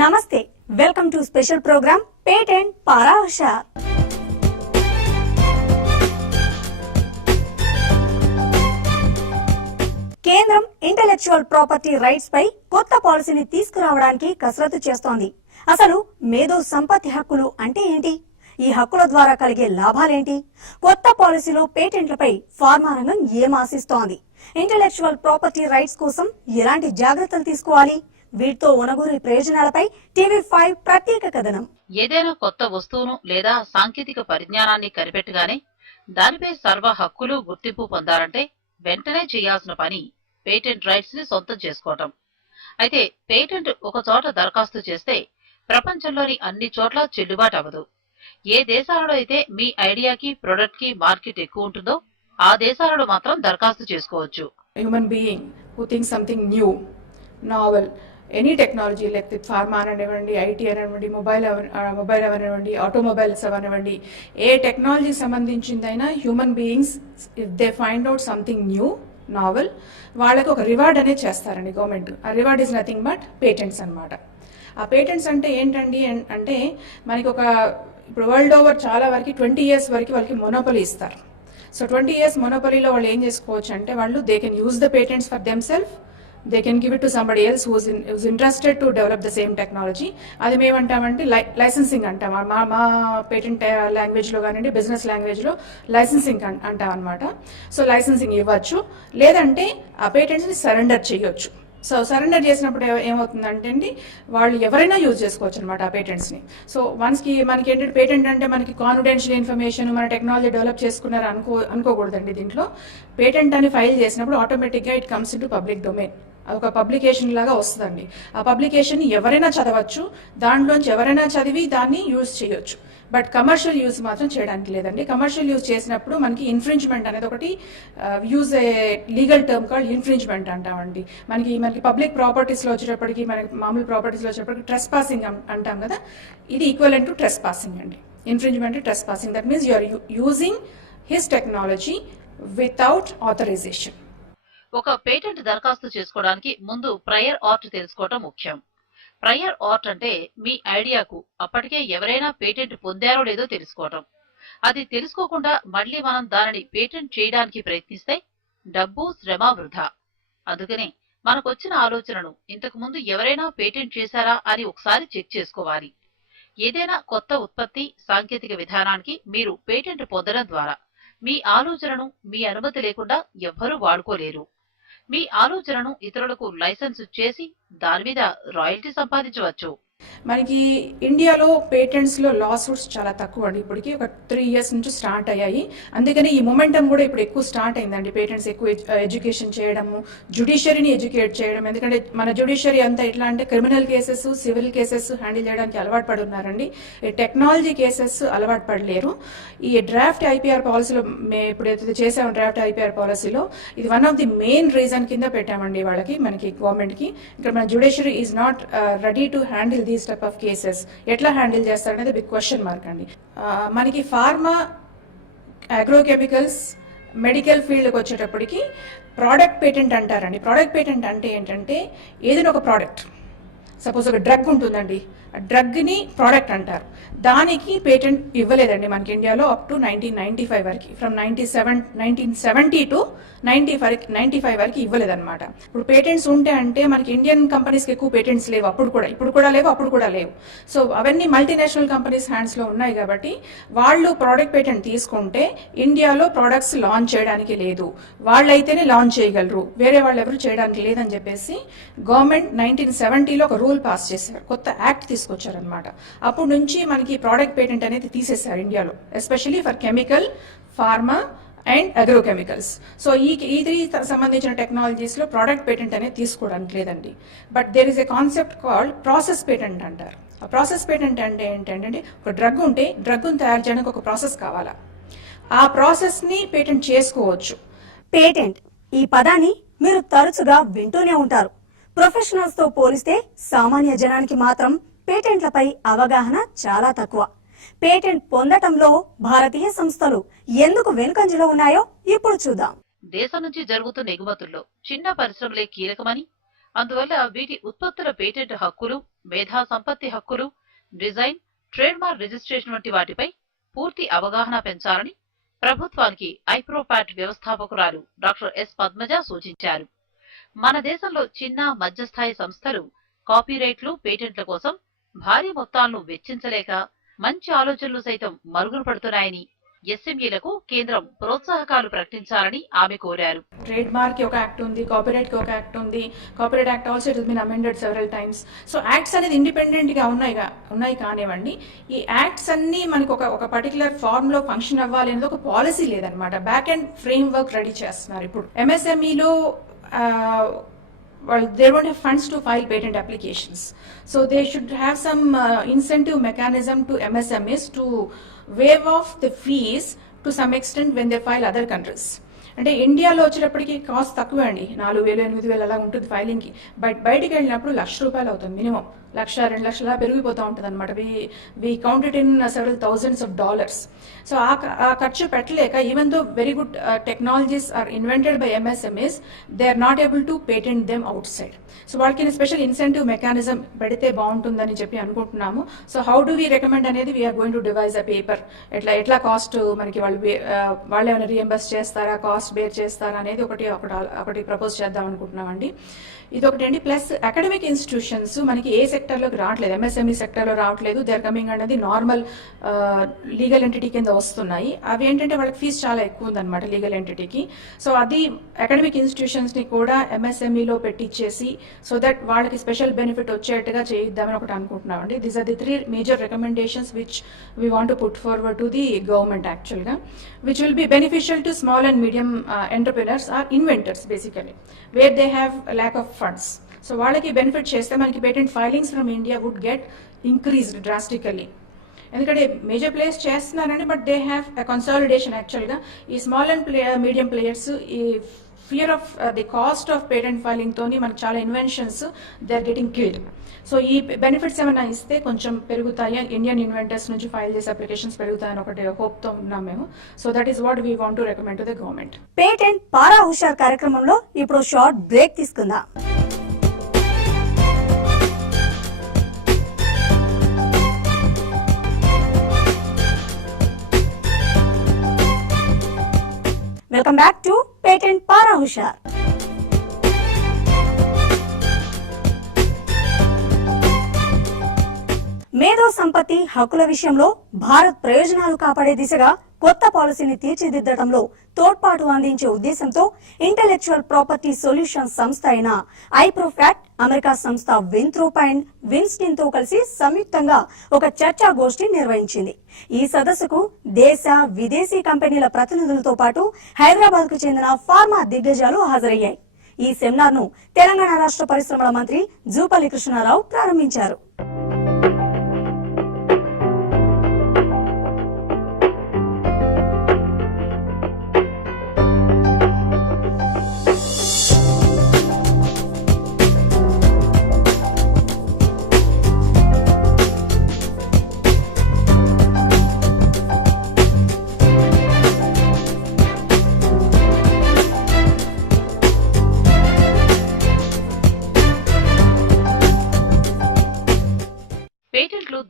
నమస్తే, welcome to special program patent Parahushar. కేంద్రం intellectual property rights పై కొత్త పాలసీని తీసుకురావడానికి కసరత్తు చేస్తోంది. అసలు మేధో సంపత్తి హక్కులు అంటే ఏంటి? ఈ హక్కుల ద్వారా కలిగే లాభాలేంటి? కొత్త పాలసీలో పేటెంట్లపై ఫార్మా రంగం ఏం ఆశిస్తోంది? ఇంటెలెక్చువల్ ప్రాపర్టీ రైట్స్ కోసం ఎలాంటి జాగ్రత్తలు తీసుకోవాలి? వీటితో ఉనగూరి ప్రయోజనాలపై టీవీ5 ప్రత్యేక కథనం. ఏదైనా కొత్త వస్తువును లేదా సాంకేతిక పరిజ్ఞానాన్ని కనిపెట్టగానే దానిపై సర్వ హక్కులు గుర్తింపు పొందాలంటే వెంటనే చేయాల్సిన పని పేటెంట్ రైట్స్ ని సొంతం చేసుకోవటం. అయితే పేటెంట్ ఒక చోట దరఖాస్తు చేస్తే ప్రపంచంలోని అన్ని చోట్ల చెల్లుబాటు అవ్వదు. ఏ దేశాలలో అయితే మీ ఐడియాకి ప్రొడక్ట్ కి మార్కెట్ ఎక్కువ ఉంటుందో ఆ దేశాలలో మాత్రం దరఖాస్తు చేసుకోవచ్చు. Human being who thinks something new, novel, any technology like pharma అనివ్వండి, ఐటీ అనివ్వండి, మొబైల్ అవనివ్వండి, ఆటోమొబైల్స్ అవనివ్వండి, ఏ టెక్నాలజీకి సంబంధించిందైనా human beings if they find out something new, novel, వాళ్ళకి ఒక రివార్డ్ అనేది చేస్తారండి గవర్నమెంట్. ఆ reward is nothing but patents అనమాట. ఆ పేటెంట్స్ అంటే ఏంటండి అంటే మనకి ఇప్పుడు వరల్డ్ ఓవర్ చాలా వరకు 20 years వరకు వాళ్ళకి మొనోపలీ ఇస్తారు. సో 20 years మొనోపలీలో వాళ్ళు ఏం చేసుకోవచ్చు అంటే వాళ్ళు they can use the patents for them self, they can give it to somebody else who's interested to develop the same technology. అది మేమంటామంటే లైసెన్సింగ్ అంటాం. మా పేటెంట్ లాంగ్వేజ్లో కానివ్వండి, బిజినెస్ లాంగ్వేజ్లో లైసెన్సింగ్ అంటాం అనమాట. సో లైసెన్సింగ్ ఇవ్వచ్చు, లేదంటే ఆ పేటెంట్స్ని సరెండర్ చేయొచ్చు. సో సరెండర్ చేసినప్పుడు ఏమవుతుందంటే అండి వాళ్ళు ఎవరైనా యూజ్ చేసుకోవచ్చు అనమాట ఆ పేటెంట్స్ని. సో వన్స్కి మనకి ఏంటంటే పేటెంట్ అంటే మనకి కాన్ఫిడెన్షియల్ ఇన్ఫర్మేషన్, మన టెక్నాలజీ డెవలప్ చేసుకున్నారు అనుకోకూడదండి. దీంట్లో పేటెంట్ అని ఫైల్ చేసినప్పుడు ఆటోమేటిక్గా it comes in to public domain. అదొక పబ్లికేషన్ లాగా వస్తుందండి. ఆ పబ్లికేషన్ ఎవరైనా చదవచ్చు, దాంట్లోంచి ఎవరైనా చదివి దాన్ని యూజ్ చేయొచ్చు. బట్ కమర్షియల్ యూజ్ మాత్రం చేయడానికి లేదండి. కమర్షియల్ యూజ్ చేసినప్పుడు మనకి ఇన్ఫ్రింజ్మెంట్ అనేది ఒకటి use a legal term called infringement అంటామండి. మనకి పబ్లిక్ ప్రాపర్టీస్లో వచ్చేటప్పటికి, మనకి మామూలు ప్రాపర్టీస్లో వచ్చేటప్పటికి ట్రెస్ పాసింగ్ అంటాం కదా, ఇది ఈక్వలెంట్ టు ట్రెస్ పాసింగ్ అండి. Infringement trespassing, that means you are using his technology without authorization. ఒక పేటెంట్ దరఖాస్తు చేసుకోవడానికి ముందు ప్రయర్ ఆర్ట్ తెలుసుకోవటం ముఖ్యం. ప్రయర్ ఆర్ట్ అంటే మీ ఐడియాకు అప్పటికే ఎవరైనా పేటెంట్ పొందారో లేదో తెలుసుకోవటం. అది తెలుసుకోకుండా మళ్లీ మనం దానిని పేటెంట్ చేయడానికి ప్రయత్నిస్తే డబ్బు, శ్రమ వృధా. అందుకనే మనకొచ్చిన ఆలోచనను ఇంతకు ముందు ఎవరైనా పేటెంట్ చేశారా అని ఒకసారి చెక్ చేసుకోవాలి. ఏదైనా కొత్త ఉత్పత్తి, సాంకేతిక విధానానికి మీరు పేటెంట్ పొందడం ద్వారా మీ ఆలోచనను మీ అనుమతి లేకుండా ఎవ్వరూ వాడుకోలేరు. మీ ఆలోచనను ఇతరులకు లైసెన్స్ చేసి దాని మీద రాయల్టీ సంపాదించవచ్చు. మనకి ఇండియాలో పేటెంట్స్లో లా సూట్స్ చాలా తక్కువ అండి. ఇప్పటికి ఒక 3 years నుంచి స్టార్ట్ అయ్యాయి. అందుకని ఈ మొమెంటం కూడా ఇప్పుడు ఎక్కువ స్టార్ట్ అయిందండి. పేటెంట్స్ ఎక్కువ ఎడ్యుకేషన్ చేయడము, జుడిషియరీని ఎడ్యుకేట్ చేయడం. ఎందుకంటే మన జుడిషియరీ అంతా ఎట్లా అంటే criminal cases, civil cases handle చేయడానికి అలవాటు పడి ఉన్నారండి. టెక్నాలజీ కేసెస్ అలవాటు పడలేరు. ఈ డ్రాఫ్ట్ ఐపీఆర్ పాలసీలో మేము ఇప్పుడు ఏదైతే చేసాము, డ్రాఫ్ట్ ఐపీఆర్ పాలసీలో ఇది one of the main reason కింద పెట్టామండి వాళ్ళకి, మనకి గవర్నమెంట్కి. ఇక్కడ మన judiciary is not ready to handle these type of cases. ఎట్లా హ్యాండిల్ చేస్తారనేది బిగ్ క్వశ్చన్ మార్క్ అండి. మనకి ఫార్మా, అగ్రోకెమికల్స్, మెడికల్ ఫీల్డ్కి వచ్చేటప్పటికి ప్రోడక్ట్ పేటెంట్ అంటారండి. ప్రోడక్ట్ పేటెంట్ అంటే ఏంటంటే ఏదైనా ఒక ప్రోడక్ట్, సపోజ్ ఒక డ్రగ్ ఉంటుందండి, ఆ డ్రగ్ని ప్రోడక్ట్ అంటారు. దానికి పేటెంట్ ఇవ్వలేదండి మనకి ఇండియాలో అప్ టు 1995 వరకు. ఫ్రమ్ 1970 టు 95 వరకు ఇవ్వలేదన్నమాట. ఇప్పుడు పేటెంట్స్ ఉంటే అంటే మనకి ఇండియన్ కంపెనీస్కి ఎక్కువ పేటెంట్స్ లేవు, ఇప్పుడు కూడా లేవు, అప్పుడు కూడా లేవు. సో అవన్నీ మల్టీనేషనల్ కంపెనీస్ హ్యాండ్స్లో ఉన్నాయి కాబట్టి వాళ్ళు ప్రోడక్ట్ పేటెంట్ తీసుకుంటే ఇండియాలో ప్రోడక్ట్స్ లాంచ్ చేయడానికి లేదు, వాళ్ళైతేనే లాంచ్ చేయగలరు, వేరే వాళ్ళు ఎవరు చేయడానికి లేదని చెప్పేసి గవర్నమెంట్ 1970లో ఒక రూల్ పాస్ చేశారు, కొత్త యాక్ట్ తీసుకొచ్చారనమాట. అప్పుడు నుంచి మనకి ప్రోడక్ట్ పేటెంట్ అనేది తీసేశారు ఇండియాలో, especially for chemical, pharma and agrochemicals. So ఈ 3 సంబంధించిన టెక్నాలజీస్లో ప్రోడక్ట్ పేటెంట్ అనేది తీసుకోవడానికి లేదండి. But there is a concept called process patent అంటారు. ఆ ప్రాసెస్ పేటెంట్ అంటే ఏంటంటే ఒక డ్రగ్ ఉంటే డ్రగ్ను తయారు చేయడానికి ఒక ప్రాసెస్ కావాలా, ఆ ప్రాసెస్ని పేటెంట్ చేసుకోవచ్చు. పేటెంట్ ఈ పదాన్ని మీరు తరచుగా వింటూనే ఉంటారు. ప్రొఫెషనల్స్ తో పోలిస్తే సామాన్య జనానికి మాత్రం పేటెంట్లపై అవగాహన చాలా తక్కువ. పేటెంట్ పొందటంలో భారతీయ సంస్థలు ఎందుకు వెనుకంజలో ఉన్నాయో ఇప్పుడు చూద్దాం. దేశం నుంచి జరుగుతున్న ఎగుమతుల్లో చిన్న పరిశ్రమలే కీలకమని, అందువల్ల వీటి ఉత్పత్తుల పేటెంట్ హక్కులు, మేధా సంపత్తి హక్కులు, డిజైన్, ట్రేడ్మార్క్ రిజిస్ట్రేషన్ వంటి వాటిపై పూర్తి అవగాహన పెంచాలని ప్రభుత్వానికి ఐప్రోపాట్ వ్యవస్థాపకురాలు డాక్టర్ ఎస్ పద్మజ సూచించారు. మన దేశంలో చిన్న మధ్యస్థాయి సంస్థలు కాపీరైట్లు, పేటెంట్ల కోసం భారీ మొత్తాలను వెచ్చించలేక మంచి ఆలోచనలు సైతం మరుగున పడుతున్నాయని, ఎస్ఎంఈలకు కేంద్రం ప్రోత్సాహకాలు ప్రకటించాలని ఆమె కోరారు. ట్రేడ్ మార్క్ కి ఒక యాక్ట్ ఉంది, కాపీరైట్ కి ఒక యాక్ట్ ఉంది. Copyright act also it has been amended several times. So acts అనేది ఇండిపెండెంట్ గా ఉన్నాయి కానివ్వండి, ఈ యాక్ట్స్ అన్ని మనకి ఒక పర్టికులర్ ఫార్మ్ లో ఫంక్షన్ అవ్వాలి అనేది ఒక పాలసీ లేదనమాట. Back and frame work ready చేస్తున్నారు ఇప్పుడు. ఎంఎస్ఎంఈలో they don't have funds to file patent applications, so they should have some incentive mechanism to MSMEs to waive off the fees to some extent when they file other countries. అంటే ఇండియాలో వచ్చేటప్పటికి cost తక్కువే అండి, 4,000 8,000 అలా ఉంటుంది ఫైలింగ్కి. బయటికి వెళ్ళినప్పుడు ₹1,00,000 అవుతుంది మినిమం. 1,00,000 2 లక్షల పెరిగిపోతూ ఉంటుంది అనమాట. We count it in several thousands of dollars. So ఆ ఖర్చు పెట్టలేక, even though very good technologies are invented by MSMEs, they are not able to patent them outside. So వాళ్ళకి స్పెషల్ ఇన్సెంటివ్ మెకానిజం పెడితే బాగుంటుందని చెప్పి అనుకుంటున్నాము. So how do we recommend అనేది we are going to devise a paper. ఎట్లా cost మనకి వాళ్ళు ఏమైనా రీఎంబర్స్ చేస్తారా, కాస్ట్ బేర్ చేస్తారా అనేది ఒకటి ప్రపోజ్ చేద్దాం అనుకుంటున్నామండి. ఇది ఒకటండి. ప్లస్ అకాడమిక్ ఇన్స్టిట్యూషన్స్ మనకి ఏ సెక్టర్లోకి రావట్లేదు, ఎంఎస్ఎంఈ సెక్టర్లో రావట్లేదు. దే ఆర్ కమింగ్ అనేది నార్మల్ లీగల్ ఎంటిటీ కింద వస్తున్నాయి. అవి ఏంటంటే వాళ్ళకి ఫీజు చాలా ఎక్కువ ఉందన్నమాట లీగల్ ఎంటిటీకి. సో అది అకాడమిక్ ఇన్స్టిట్యూషన్స్ని కూడా ఎంఎస్ఎంఈలో పెట్టించేసి, సో దట్ వాళ్ళకి స్పెషల్ బెనిఫిట్ వచ్చేట్టుగా చేయిద్దామని ఒకటి అనుకుంటున్నామండి. These are the 3 major recommendations which we want to put forward to the government యాక్చువల్గా, which will be beneficial to small and medium entrepreneurs or inventors basically, where they have lack of funds. So వాళ్ళకి benefit చేస్తే మనకి patent filings from India would get increased drastically. ఎందుకంటే major players చేస్తున్నారండి, but they have a consolidation. యాక్చువల్గా ఈ small and medium players ఈ fear of the cost of patent filing తోని మనకు చాలా inventions they are getting killed. So ఈ benefits ఏమైనా ఇస్తే కొంచెం పెరుగుతాయి, ఇండియన్ ఇన్వెంటర్స్ నుంచి ఫైల్ చేసే అప్లికేషన్స్ పెరుగుతాయని ఒకటి హోప్తో ఉన్నాం మేము. So that is what we want to recommend to the government. Patent Parahushar కార్యక్రమంలో ఇప్పుడు షార్ట్ బ్రేక్ తీసుకుందాం. Welcome back to patent Parahushar. మేధో సంపత్తి హక్కుల విషయంలో భారత్ ప్రయోజనాలు కాపాడే దిశగా కొత్త పాలసీని తీర్చిదిద్దడంలో తోడ్పాటు అందించే ఉద్దేశంతో ఇంటెలెక్చువల్ ప్రాపర్టీ సొల్యూషన్స్ సంస్థ అయిన ఐప్రోపాట్, అమెరికా సంస్థ వింత్రోప్ అండ్ విన్స్టిన్ తో కలిసి సంయుక్తంగా ఒక చర్చా గోష్ఠి నిర్వహించింది. ఈ సదస్సుకు దేశ, విదేశీ కంపెనీల ప్రతినిధులతో పాటు హైదరాబాద్ కు చెందిన ఫార్మా దిగ్గజాలు హాజరయ్యాయి. ఈ సెమినార్ ను తెలంగాణ రాష్ట్ర పరిశ్రమల మంత్రి జూపల్లి కృష్ణారావు ప్రారంభించారు.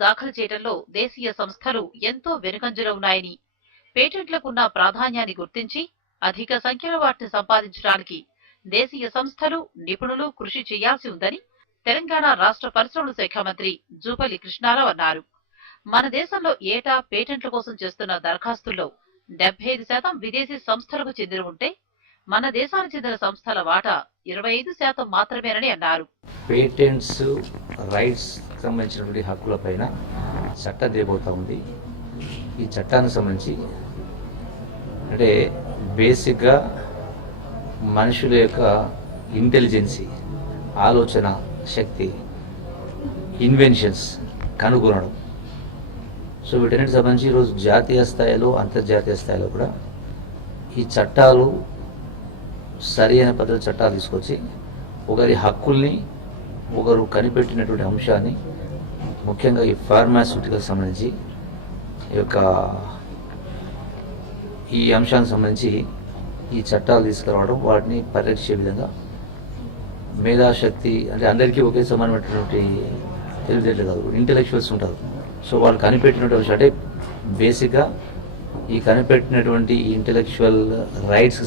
దాఖలు చేయడంలో దేశీయ సంస్థలు ఎంతో వెనుకంజలో ఉన్నాయని, పేటెంట్లకున్న ప్రాధాన్యాన్ని గుర్తించి అధిక సంఖ్యలో వాటిని సంపాదించడానికి దేశీయ సంస్థలు, నిపుణులు కృషి చేయాల్సి ఉందని తెలంగాణ రాష్ట్ర పరిశ్రమల శాఖ మంత్రి జూపల్లి కృష్ణారావు అన్నారు. మన దేశంలో ఏటా పేటెంట్ల కోసం చేస్తున్న దరఖాస్తుల్లో 75% విదేశీ సంస్థలకు చెందిన ఉంటే, మన దేశానికి చెందిన సంస్థల వాటా 25% మాత్రమేనని అన్నారు. పేటెంట్స్ రైట్స్ సంబంధించినటువంటి హక్కులపైన చట్టం తేబోతా ఉంది. ఈ చట్టానికి సంబంధించి అంటే బేసిక్గా మనుషుల యొక్క ఇంటెలిజెన్సీ, ఆలోచన శక్తి, ఇన్వెన్షన్స్ కనుగొనడం. సో వీటన్నిటికి సంబంధించి ఈరోజు జాతీయ స్థాయిలో, అంతర్జాతీయ స్థాయిలో కూడా ఈ చట్టాలు సరి అయిన పద్ధతి చట్టాలు తీసుకొచ్చి ఒకరి హక్కుల్ని, ఒకరు కనిపెట్టినటువంటి అంశాన్ని, ముఖ్యంగా ఈ ఫార్మాస్యూటికల్ సంబంధించి ఈ అంశానికి సంబంధించి ఈ చట్టాలు తీసుకురావడం, వాటిని పరిరక్షించే విధంగా మేధాశక్తి అంటే అందరికీ ఒకే సమానమైనటువంటి తెలివితేటలు కాదు, ఇంటెలెక్చువల్స్ ఉంటారు. సో వాళ్ళు కనిపెట్టినటువంటి విషయం అంటే బేసిక్గా ఈ కనిపెట్టినటువంటి ఇంటెలెక్చువల్ రైట్స్కి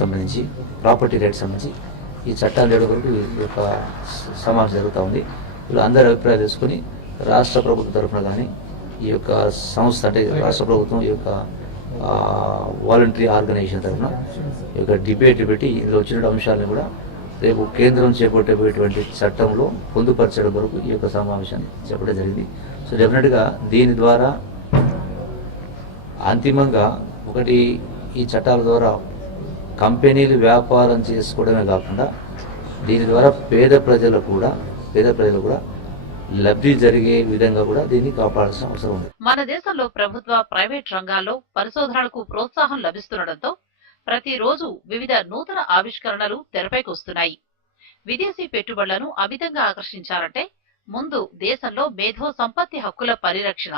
సంబంధించి ప్రాపర్టీ రైట్స్ సంబంధించి ఈ చట్టాలు చేయడం వరకు ఈ యొక్క సమావేశం జరుగుతూ ఉంది. వీళ్ళు అందరి అభిప్రాయాలు తెలుసుకొని రాష్ట్ర ప్రభుత్వం తరఫున కానీ ఈ యొక్క సంస్థ అంటే రాష్ట్ర ప్రభుత్వం ఈ యొక్క వాలంటరీ ఆర్గనైజేషన్ తరఫున ఈ యొక్క డిబేట్ పెట్టి ఇందులో వచ్చిన అంశాలను కూడా రేపు కేంద్రం చేపట్టేటువంటి చట్టంలో పొందుపరచడం వరకు ఈ యొక్క సమావేశాన్ని చెప్పడం జరిగింది. సో డెఫినెట్గా దీని ద్వారా అంతిమంగా ఒకటి ఈ చట్టాల ద్వారా కంపెనీలు వ్యాపారం చేసుకోవడమే కాకుండా దీని ద్వారా పేద ప్రజలు కూడా లబ్ధి జరిగే విధంగా కూడా దీన్ని కాపాడాల్సిన అవసరం ఉంది. మన దేశంలో ప్రభుత్వ ప్రైవేట్ రంగాల్లో పరిశోధనలకు ప్రోత్సాహం లభిస్తుండటంతో ప్రతిరోజు వివిధ నూతన ఆవిష్కరణలు తెరపైకి వస్తున్నాయి. విదేశీ పెట్టుబడులను అమితంగా ఆకర్షించాలంటే ముందు దేశంలో మేధో సంపత్తి హక్కుల పరిరక్షణ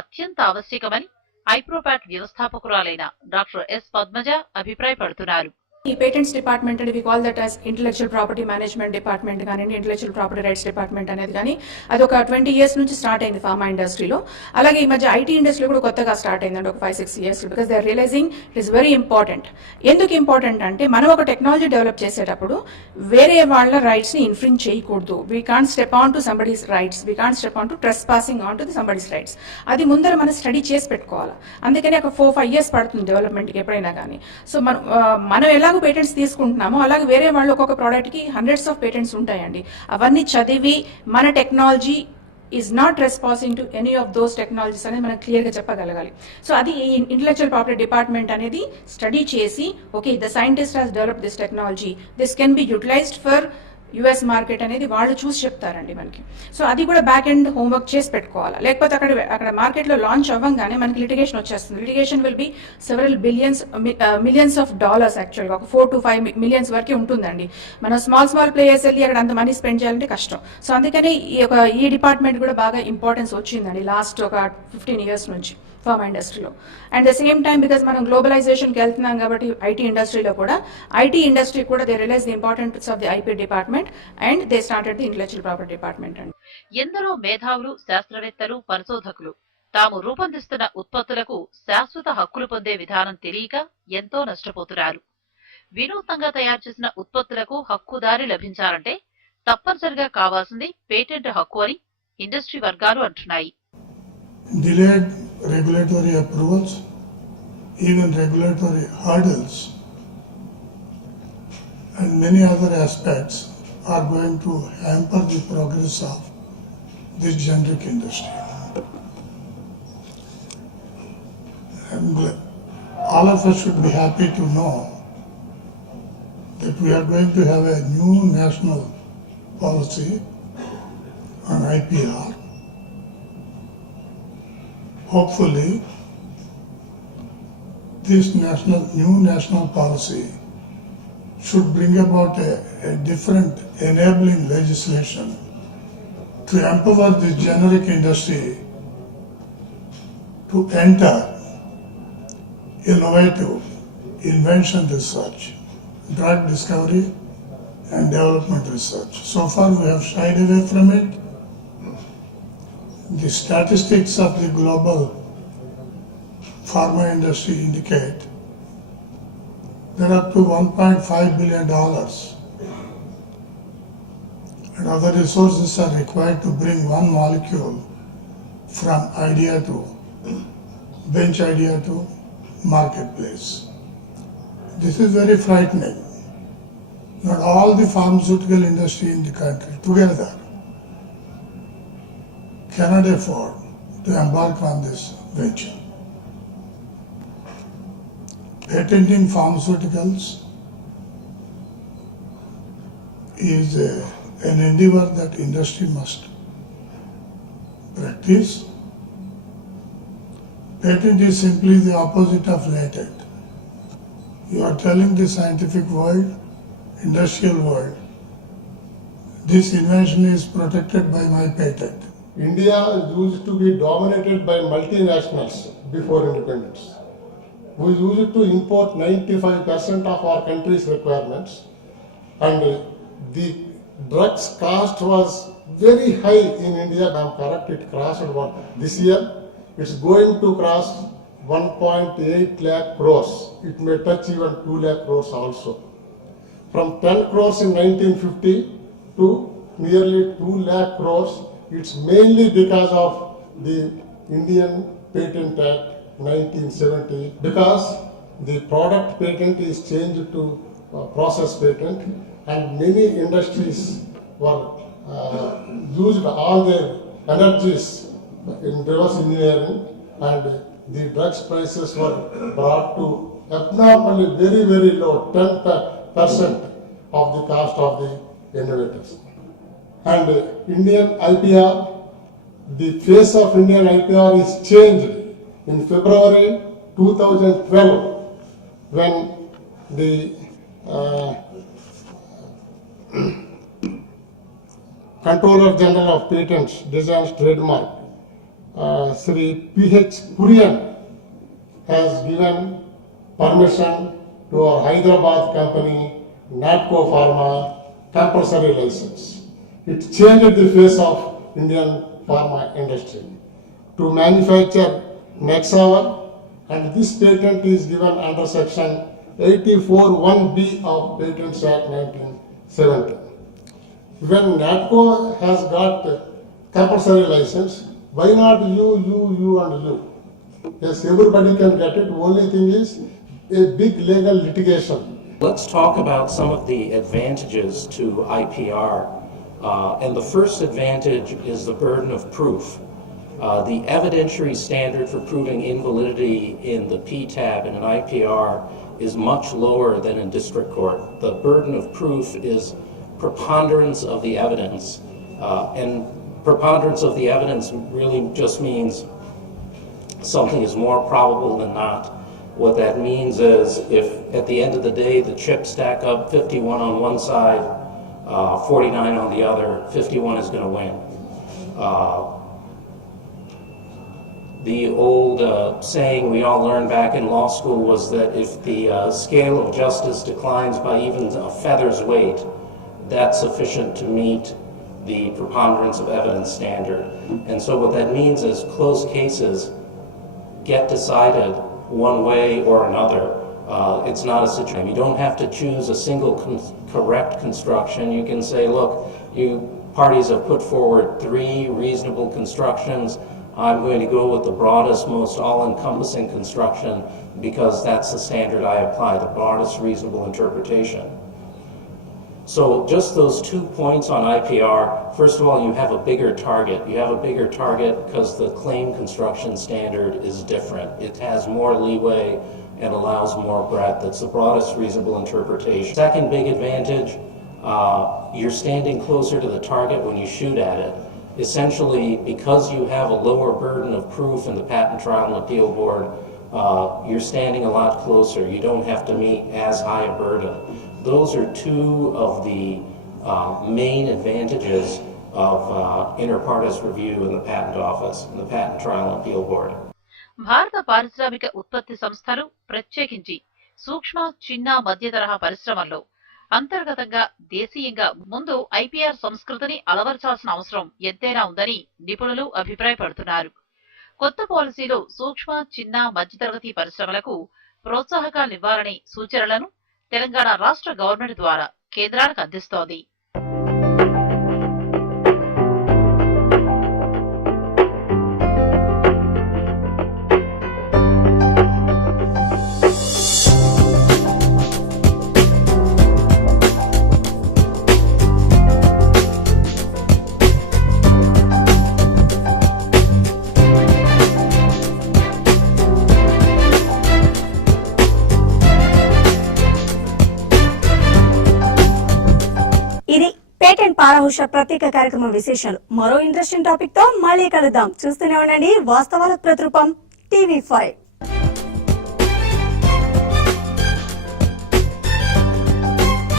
అత్యంత ఆవశ్యకమని ఐప్రోపాట్ వ్యవస్థాపకురాలైన డాక్టర్ పద్మజ అభిప్రాయపడుతున్నారు. ఈ పేటెంట్స్ డిపార్ట్మెంట్ అని we call that as intellectual property management department కానీ ఇంటెలెక్చువల్ ప్రాపర్టీ రైట్స్ డిపార్ట్మెంట్ అనేది కానీ అది ఒక 20 years నుంచి స్టార్ట్ అయింది ఫార్మా ఇండస్ట్రీలో. అలాగే ఈ మధ్య ఐటీ ఇండస్ట్రీలో కూడా కొత్తగా స్టార్ట్ అయిందండి ఒక 5-6 years, because they are realising it is very important. ఎందుకు ఇంపార్టెంట్ అంటే మనం ఒక టెక్నాలజీ డెవలప్ చేసేటప్పుడు వేరే వాళ్ళ రైట్స్ ని ఇన్ఫ్రింజ్ చేయకూడదు. We can't step on to somebody's rights, we can't step on to trespassing on to the somebody's rights. అది ముందర మనం స్టడీ చేసి పెట్టుకోవాలి. అందుకని ఒక 4-5 years పడుతుంది డెవలప్మెంట్కి ఎప్పుడైనా కానీ. సో మనం ఎలాగో పేటెంట్స్ తీసుకుంటున్నామో అలాగే వేరే వాళ్ళు ఒక్కొక్క ప్రోడక్ట్ కి hundreds of పేటెంట్స్ ఉంటాయండి. అవన్నీ చదివి మన technology is not responsing to any of those technologies అనేది మనం క్లియర్గా చెప్పగలగాలి. సో అది ఈ ఇంటెలెక్చువల్ ప్రాపర్టీ డిపార్ట్మెంట్ అనేది స్టడీ చేసి okay the scientist has develop this technology, this can be utilized for US market అనేది వాళ్ళు చూసి చెప్తారండి మనకి. సో అది కూడా బ్యాక్ ఎండ్ హోంవర్క్ చేసి పెట్టుకోవాలి. లేకపోతే అక్కడ మార్కెట్లో లాంచ్ అవ్వగానే మనకి లిటిగేషన్ వచ్చేస్తుంది. Litigation will be several millions of dollars, యాక్చువల్గా ఒక 4 to 5 millions వరకే ఉంటుందండి. మనం స్మాల్ ప్లేయర్స్ వెళ్ళి అక్కడ అంత మనీ స్పెండ్ చేయాలంటే కష్టం. సో అందుకని ఈ డిపార్ట్మెంట్ కూడా బాగా ఇంపార్టెన్స్ వచ్చిందండి లాస్ట్ ఒక 15 years నుంచి ఫార్మా ఇండస్ట్రీలో. And the same time because మనం గ్లోబలైజేషన్కి వెళ్తున్నాం కాబట్టి ఐటీ ఇండస్ట్రీలో కూడా they realise the importance of the IP department and they started the intellectual property department అండి. ఎందరో మేధావులు, శాస్త్రవేత్తలు, పరిశోధకులు తాము రూపొందిస్తున్న ఉత్పత్తులకు శాశ్వత హక్కులు పొందే విధానం తెలియక ఎంతో నష్టపోతున్నారు. వినూత్నంగా తయారు చేసిన ఉత్పత్తులకు హక్కుదారి లభించాలంటే తప్పనిసరిగా కావాల్సింది పేటెంట్ హక్కు అని ఇండస్ట్రీ వర్గాలు అంటున్నాయి. Delayed regulatory approvals, even regulatory hurdles, and many other aspects are going to hamper the progress of this generic industry. And all of us should be happy to know that we are going to have a new national policy on IPR. Hopefully, this new national policy should bring about a different enabling legislation to empower this generic industry to enter innovative invention research, drug discovery and development research. So far we have shied away from it. The statistics of the global pharma industry indicate there are up to $1.5 billion and other resources are required to bring one molecule from idea to bench idea to marketplace. This is very frightening. Not all the pharmaceutical industry in the country together cannot afford to embark on this venture. Patenting pharmaceuticals is an endeavor that industry must practice. Patent is simply the opposite of latent. You are telling the scientific world, industrial world, this invention is protected by my patent. India used to be dominated by multinationals before independence. we used to import 95% of our country's requirements, and the drugs cost was very high in India. I am correct, it crossed one. This year, it's going to cross 1.8 lakh crores. It may touch even 2 lakh crores also. From 10 crores in 1950 to nearly 2 lakh crores, it's mainly because of the Indian Patent Act 1970, because the product patent is changed to process patent, and many industries were used all their energies in reverse engineering, and the drugs prices were brought to abnormally very, very low, 10% of the cost of the innovators. And Indian IPR, the face of Indian IPR is changed in February 2012 when the Controller General of Patents, Designs, Trademark, Sri P.H. Kurian has given permission to our Hyderabad company, Natco Pharma, compulsory license. It changed the face of Indian pharma industry to manufacture Nexavar, and this patent is given under section 84(1)(b) of Patents Act 1970. When Natco has got compulsory license, why not you and you? Yes, everybody can get it. Only thing is a big legal litigation. Let's talk about some of the advantages to IPR. And the first advantage is the burden of proof. The evidentiary standard for proving invalidity in the PTAB in an IPR is much lower than in district court. The burden of proof is preponderance of the evidence. And preponderance of the evidence really just means something is more probable than not. What that means is if at the end of the day the chips stack up 51 on one side, 49 on the other, 51 is going to win. The old saying we all learned back in law school was that if the scale of justice declines by even a feather's weight, that's sufficient to meet the preponderance of evidence standard. And so what that means is close cases get decided one way or another. It's not a situation. You don't have to choose a single correct construction. You can say, look, you parties have put forward 3 reasonable constructions. I'm going to go with the broadest, most all-encompassing construction because that's the standard I apply, the broadest reasonable interpretation. So just those 2 points on IPR, first of all, you have a bigger target. You have a bigger target because the claim construction standard is different. It has more leeway and allows more breadth. It's the broadest reasonable interpretation. Second big advantage, you're standing closer to the target when you shoot at it. Essentially, because you have a lower burden of proof in the Patent Trial and Appeal Board, you're standing a lot closer. You don't have to meet as high a burden. Those are 2 of the main advantages of inter partes review in the Patent Office, in the Patent Trial and Appeal Board. భారత పారిశ్రామిక ఉత్పత్తి సంస్థలు ప్రత్యేకించి సూక్ష్మ, చిన్న, మధ్య తరహా పరిశ్రమల్లో అంతర్గతంగా దేశీయంగా ముందు ఐపీఆర్ సంస్కృతిని అలవర్చాల్సిన అవసరం ఎంతైనా ఉందని నిపుణులు అభిప్రాయపడుతున్నారు. కొత్త పాలసీలో సూక్ష్మ, చిన్న, మధ్యతరగతి పరిశ్రమలకు ప్రోత్సాహకాలివ్వాలనే సూచనలను తెలంగాణ రాష్ట్ర గవర్నమెంట్ ద్వారా కేంద్రానికి అందిస్తోంది. పారహూష ప్రత్యేక కార్యక్రమం విశేషాలు. మరో ఇంట్రెస్టింగ్ టాపిక్ తో మళ్ళీ కలుద్దాం. చూస్తూనే ఉండండి వాస్తవాలకు ప్రతిరూపం TV5.